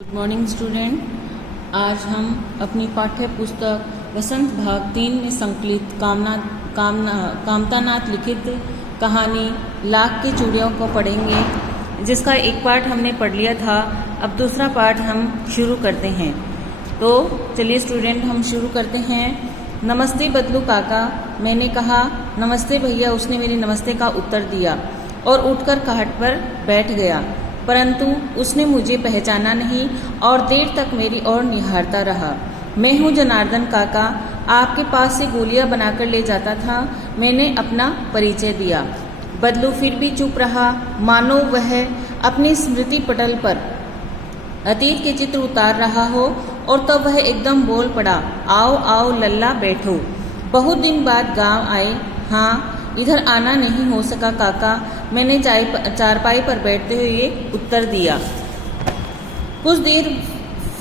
Good morning student. आज हम अपनी पाठ्य पुस्तक वसंत भाग 3 में संकलित कामतानाथ लिखित कहानी लाख की चूड़ियों को पढ़ेंगे, जिसका एक पार्ट हमने पढ़ लिया था। अब दूसरा पार्ट हम शुरू करते हैं। तो चलिए स्टूडेंट, हम शुरू करते हैं। नमस्ते बदलू काका, मैंने कहा। नमस्ते भैया, उसने मेरे नमस्ते का उत्तर दिया और उठकर खाट पर बैठ गया, परंतु उसने मुझे पहचाना नहीं और देर तक मेरी ओर निहारता रहा। मैं हूँ जनार्दन काका, आपके पास से गोलियां बनाकर ले जाता था। मैंने अपना परिचय दिया। बदलू फिर भी चुप रहा, मानो वह अपनी स्मृति पटल पर अतीत के चित्र उतार रहा हो। और तब वह एकदम बोल पड़ा, आओ आओ लल्ला, बैठो। बहुत दिन बाद गांव आए? हाँ, इधर आना नहीं हो सका काका, मैंने चारपाई पर बैठते हुए उत्तर दिया। कुछ देर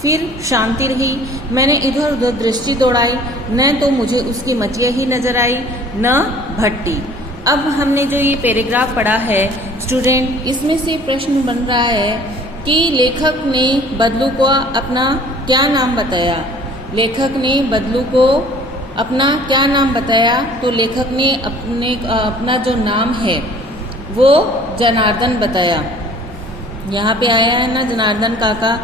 फिर शांति रही। मैंने इधर उधर दृष्टि दौड़ाई, न तो मुझे उसकी मचिया ही नजर आई, न भट्टी। अब हमने जो ये पैराग्राफ पढ़ा है स्टूडेंट, इसमें से प्रश्न बन रहा है कि लेखक ने बदलू को अपना क्या नाम बताया। लेखक ने बदलू को अपना क्या नाम बताया? तो लेखक ने अपना जो नाम है वो जनार्दन बताया। यहाँ पे आया है ना जनार्दन काका,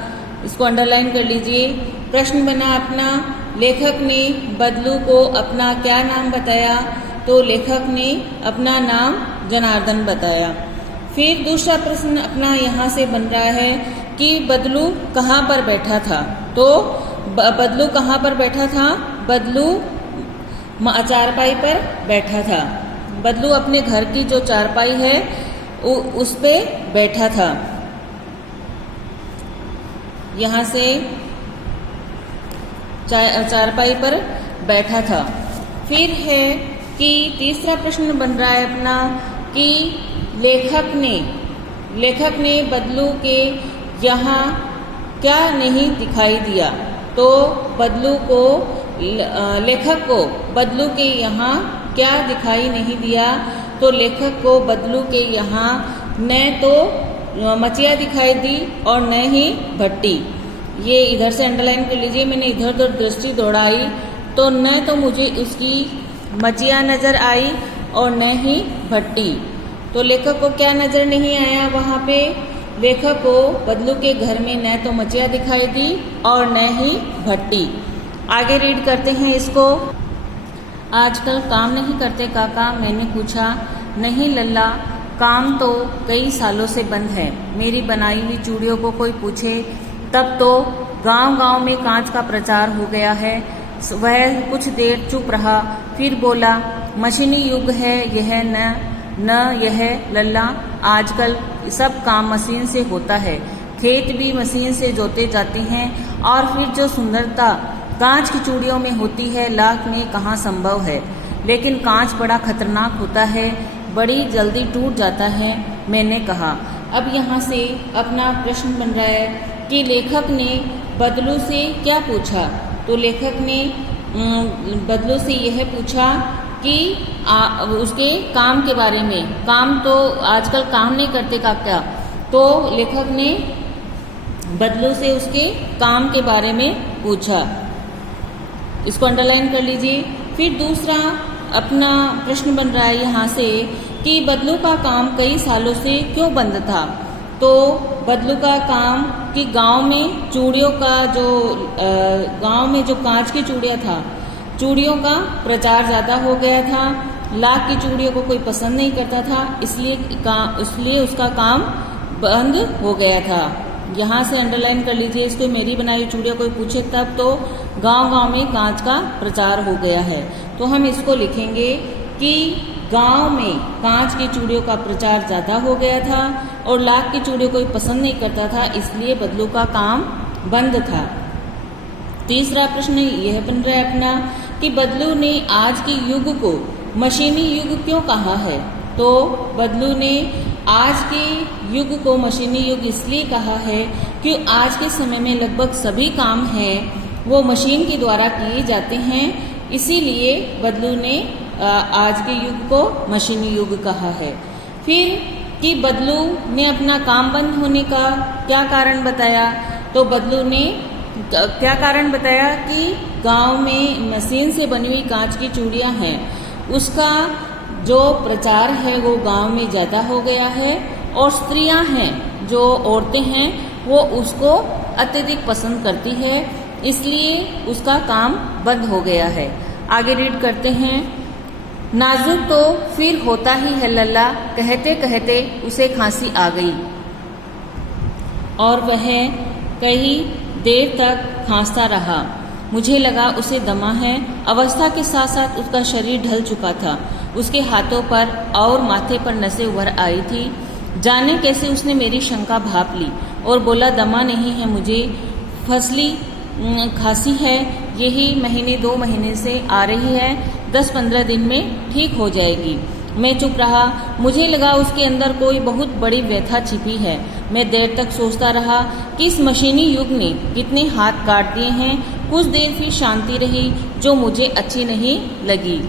इसको अंडरलाइन कर लीजिए। प्रश्न बना अपना, लेखक ने बदलू को अपना क्या नाम बताया? तो लेखक ने अपना नाम जनार्दन बताया। फिर दूसरा प्रश्न अपना यहाँ से बन रहा है कि बदलू कहाँ पर बैठा था। तो बदलू कहाँ पर बैठा था? बदलू चारपाई पर बैठा था। बदलू अपने घर की जो चारपाई है उस पे बैठा था। यहाँ से चारपाई पर बैठा था। फिर है कि तीसरा प्रश्न बन रहा है अपना कि लेखक ने बदलू के यहाँ क्या नहीं दिखाई दिया। तो लेखक को बदलू के यहाँ क्या दिखाई नहीं दिया? तो लेखक को बदलू के यहाँ न तो मचिया दिखाई दी और न ही भट्टी। ये इधर से अंडरलाइन कर लीजिए। मैंने इधर उधर दृष्टि दौड़ाई तो न तो मुझे उसकी मचिया नजर आई और न ही भट्टी। तो लेखक को क्या नजर नहीं आया वहाँ पे? लेखक को बदलू के घर में न तो मचिया दिखाई दी और न ही भट्टी। आगे रीड करते हैं इसको। आजकल काम नहीं करते काका, मैंने पूछा। नहीं लल्ला, काम तो कई सालों से बंद है। मेरी बनाई हुई चूड़ियों को कोई पूछे तब तो गांव-गांव में कांच का प्रचार हो गया है। वह कुछ देर चुप रहा, फिर बोला, मशीनी युग है यह न यह लल्ला। आजकल सब काम मशीन से होता है। खेत भी मशीन से जोते जाते हैं और फिर जो सुंदरता कांच की चूड़ियों में होती है, लाख में कहाँ संभव है। लेकिन कांच बड़ा खतरनाक होता है, बड़ी जल्दी टूट जाता है, मैंने कहा। अब यहाँ से अपना प्रश्न बन रहा है कि लेखक ने बदलू से क्या पूछा। तो लेखक ने बदलू से यह पूछा कि उसके काम के बारे में। काम तो आजकल काम नहीं करते का क्या? तो लेखक ने बदलू से उसके काम के बारे में पूछा। इसको अंडरलाइन कर लीजिए। फिर दूसरा अपना प्रश्न बन रहा है यहाँ से कि बदलू का काम कई सालों से क्यों बंद था। तो बदलू का काम कि गांव में चूड़ियों का गांव में जो कांच की चूड़ियाँ था, चूड़ियों का प्रचार ज़्यादा हो गया था। लाख की चूड़ियों को कोई पसंद नहीं करता था, इसलिए उसका काम बंद हो गया था। यहाँ से अंडरलाइन कर लीजिए इसको। मेरी बनाई हुई चूड़ियों कोई पूछे तब तो गांव-गांव में कांच का प्रचार हो गया है। तो हम इसको लिखेंगे कि गांव में कांच की चूड़ियों का प्रचार ज़्यादा हो गया था और लाख की चूड़ियों कोई पसंद नहीं करता था, इसलिए बदलू का काम बंद था। तीसरा प्रश्न यह बन रहा है अपना कि बदलू ने आज के युग को मशीनी युग क्यों कहा है। तो बदलू ने आज के युग को मशीनी युग इसलिए कहा है कि आज के समय में लगभग सभी काम हैं वो मशीन के द्वारा किए जाते हैं, इसीलिए बदलू ने आज के युग को मशीनी युग कहा है। फिर कि बदलू ने अपना काम बंद होने का क्या कारण बताया। तो बदलू ने क्या कारण बताया कि गांव में मशीन से बनी हुई कांच की चूड़ियां हैं, उसका जो प्रचार है वो गांव में ज़्यादा हो गया है और स्त्रियां हैं, जो औरतें हैं, वो उसको अत्यधिक पसंद करती है, इसलिए उसका काम बंद हो गया है। आगे रीड करते हैं। नाजुक तो फिर होता ही है लल्ला, कहते कहते उसे खांसी आ गई और वह कई देर तक खांसता रहा। मुझे लगा उसे दमा है। अवस्था के साथ साथ उसका शरीर ढल चुका था। उसके हाथों पर और माथे पर नसें उभर आई थी। जाने कैसे उसने मेरी शंका भाप ली और बोला, दमा नहीं है, मुझे फसली खांसी है, यही महीने 2 महीने से आ रही है, 10-15 दिन में ठीक हो जाएगी। मैं चुप रहा। मुझे लगा उसके अंदर कोई बहुत बड़ी व्यथा छिपी है। मैं देर तक सोचता रहा कि इस मशीनी युग ने कितने हाथ काट दिए हैं। कुछ देर फिर शांति रही, जो मुझे अच्छी नहीं लगी।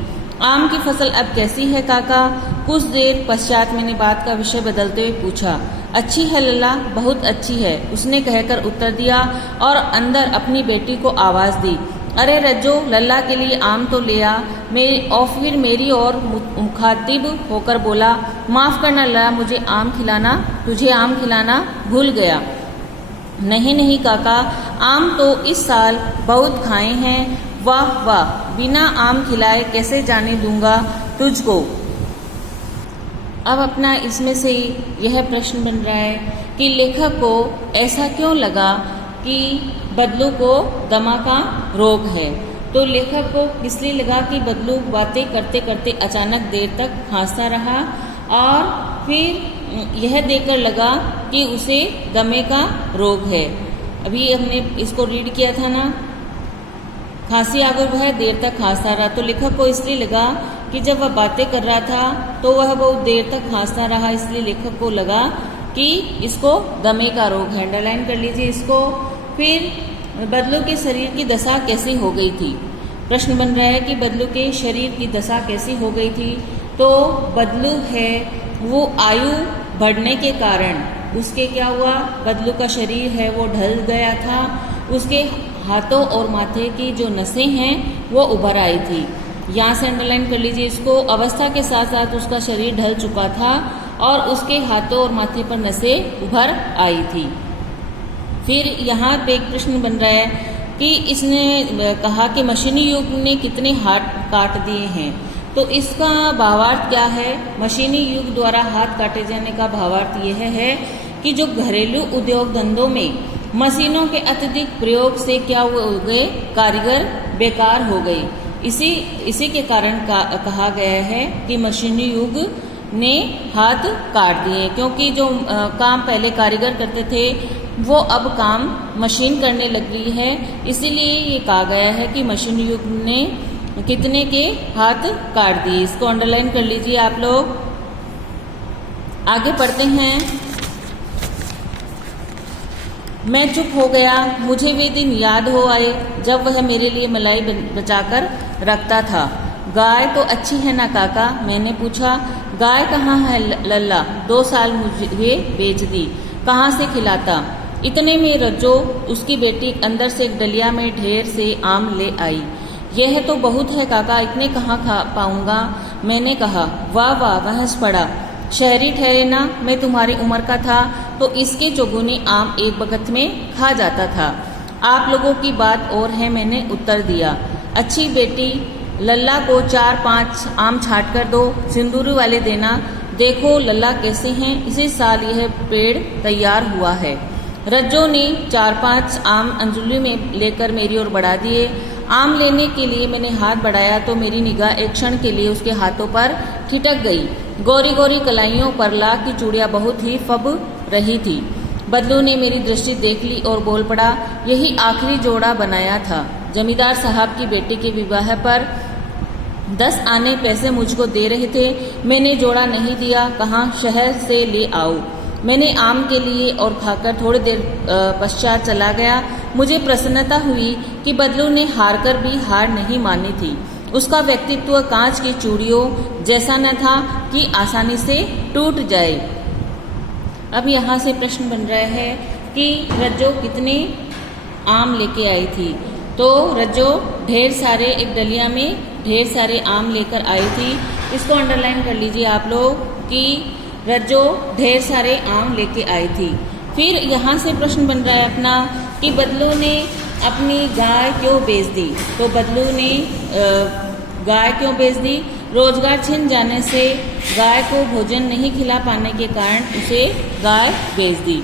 आम की फसल अब कैसी है काका? कुछ देर पश्चात मैंने बात का विषय बदलते हुए पूछा। अच्छी है लल्ला, बहुत अच्छी है, उसने कहकर उत्तर दिया और अंदर अपनी बेटी को आवाज दी। अरे रज्जो, लल्ला के लिए आम तो ले आ। और फिर मेरी ओर मुखातिब होकर बोला, माफ करना लल्ला, तुझे आम खिलाना भूल गया। नहीं नहीं काका, आम तो इस साल बहुत खाए हैं। वाह वाह, बिना आम खिलाए कैसे जाने दूंगा तुझको। अब अपना इसमें से यह प्रश्न बन रहा है कि लेखक को ऐसा क्यों लगा कि बदलू को दमा का रोग है। तो लेखक को इसलिए लगा कि बदलू बातें करते करते अचानक देर तक खांसता रहा और फिर यह देखकर लगा कि उसे दमे का रोग है। अभी हमने इसको रीड किया था ना, खांसी आ गई, वह देर तक खांसता रहा। तो लेखक को इसलिए लगा कि जब वह बातें कर रहा था तो वह बहुत देर तक खांसता रहा, इसलिए लेखक को लगा कि इसको दमे का रोग है। अंडरलाइन कर लीजिए इसको। फिर बदलू के शरीर की दशा कैसी हो गई थी? प्रश्न बन रहा है कि बदलू के शरीर की दशा कैसी हो गई थी। तो बदलू है वो आयु बढ़ने के कारण उसके क्या हुआ, बदलू का शरीर है वो ढल गया था। उसके हाथों और माथे की जो नसें हैं वो उभर आई थी। यहाँ से अंडरलाइन कर लीजिए इसको। अवस्था के साथ साथ उसका शरीर ढल चुका था और उसके हाथों और माथे पर नसें उभर आई थी। फिर यहाँ पे एक प्रश्न बन रहा है कि इसने कहा कि मशीनी युग ने कितने हाथ काट दिए हैं। तो इसका भावार्थ क्या है? मशीनी युग द्वारा हाथ काटे जाने का भावार्थ यह है कि जो घरेलू उद्योग धंधों में मशीनों के अत्यधिक प्रयोग से क्या हो गए, कारीगर बेकार हो गए। इसी के कारण कहा गया है कि मशीनी युग ने हाथ काट दिए, क्योंकि जो काम पहले कारीगर करते थे वो अब काम मशीन करने लगी है। इसीलिए ये कहा गया है कि मशीनी युग ने कितने के हाथ काट दिए। इसको अंडरलाइन कर लीजिए आप लोग। आगे पढ़ते हैं। मैं चुप हो गया। मुझे वे दिन याद हो आए जब वह मेरे लिए मलाई बचाकर रखता था। गाय तो अच्छी है ना काका? मैंने पूछा। गाय कहाँ है लल्ला? 2 साल मुझे बेच दी, कहाँ से खिलाता? इतने में रज्जो, उसकी बेटी, अंदर से एक डलिया में ढेर से आम ले आई। यह तो बहुत है काका, इतने कहाँ खा पाऊंगा? मैंने कहा। वाह वाह, बहस पड़ा। शहरी ठहरे ना, मैं तुम्हारी उम्र का था तो इसके चौगुने आम एक वक्त में खा जाता था। आप लोगों की बात और है, मैंने उत्तर दिया। अच्छी बेटी, लल्ला को 4-5 आम छाट कर दो, सिंदूरी वाले देना। देखो लल्ला कैसे हैं, इसी साल यह पेड़ तैयार हुआ है। रज्जो ने 4-5 आम अंजुली में लेकर मेरी ओर बढ़ा दिए। आम लेने के लिए मैंने हाथ बढ़ाया तो मेरी निगाह एक क्षण के लिए उसके हाथों पर ठिठक गई। गोरी गोरी कलाइयों पर लाख की चूड़ियां बहुत ही फब रही थी। बदलू ने मेरी दृष्टि देख ली और बोल पड़ा, यही आखिरी जोड़ा बनाया था। जमींदार साहब की बेटी के विवाह पर 10 आने पैसे मुझको दे रहे थे। मैंने जोड़ा नहीं दिया, कहाँ शहर से ले आओ। मैंने आम के लिए और खाकर थोड़ी देर पश्चात चला गया। मुझे प्रसन्नता हुई कि बदलू ने हारकर भी हार नहीं मानी थी। उसका व्यक्तित्व कांच की चूड़ियों जैसा न था कि आसानी से टूट जाए। अब यहाँ से प्रश्न बन रहा है कि रज्जो कितने आम लेके आई थी। तो रज्जो ढेर सारे, एक डलिया में ढेर सारे आम लेकर आई थी। इसको अंडरलाइन कर लीजिए आप लोग कि रज्जो ढेर सारे आम लेके आई थी। फिर यहाँ से प्रश्न बन रहा है अपना कि बदलू ने अपनी गाय क्यों बेच दी। तो बदलू ने गाय क्यों बेच दी? रोजगार छिन जाने से गाय को भोजन नहीं खिला पाने के कारण उसे गाय बेच दी।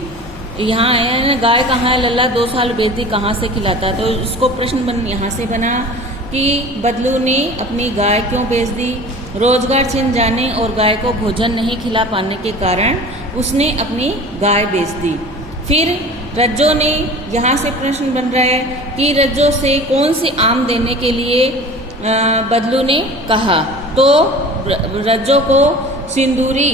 यहाँ आया है ना, गाय कहाँ है लल्ला, 2 साल बेच दी, कहाँ से खिलाता। तो इसको प्रश्न यहाँ से बना कि बदलू ने अपनी गाय क्यों बेच दी। रोजगार छिन जाने और गाय को भोजन नहीं खिला पाने के कारण उसने अपनी गाय बेच दी। फिर रज्जो ने, यहाँ से प्रश्न बन रहा है कि रज्जो से कौन से आम देने के लिए बदलू ने कहा। तो रज्जो को सिंदूरी,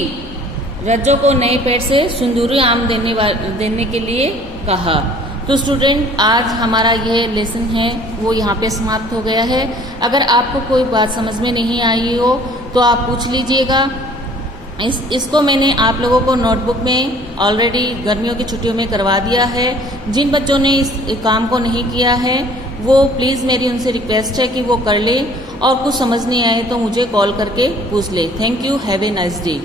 रज्जो को नए पेड़ से सिंदूरी आम देने के लिए कहा। तो स्टूडेंट, आज हमारा यह लेसन है वो यहाँ पे समाप्त हो गया है। अगर आपको कोई बात समझ में नहीं आई हो तो आप पूछ लीजिएगा। इसको मैंने आप लोगों को नोटबुक में ऑलरेडी गर्मियों की छुट्टियों में करवा दिया है। जिन बच्चों ने इस काम को नहीं किया है वो प्लीज़, मेरी उनसे रिक्वेस्ट है कि वो कर ले, और कुछ समझ नहीं आए तो मुझे कॉल करके पूछ ले। Thank you, have a nice day.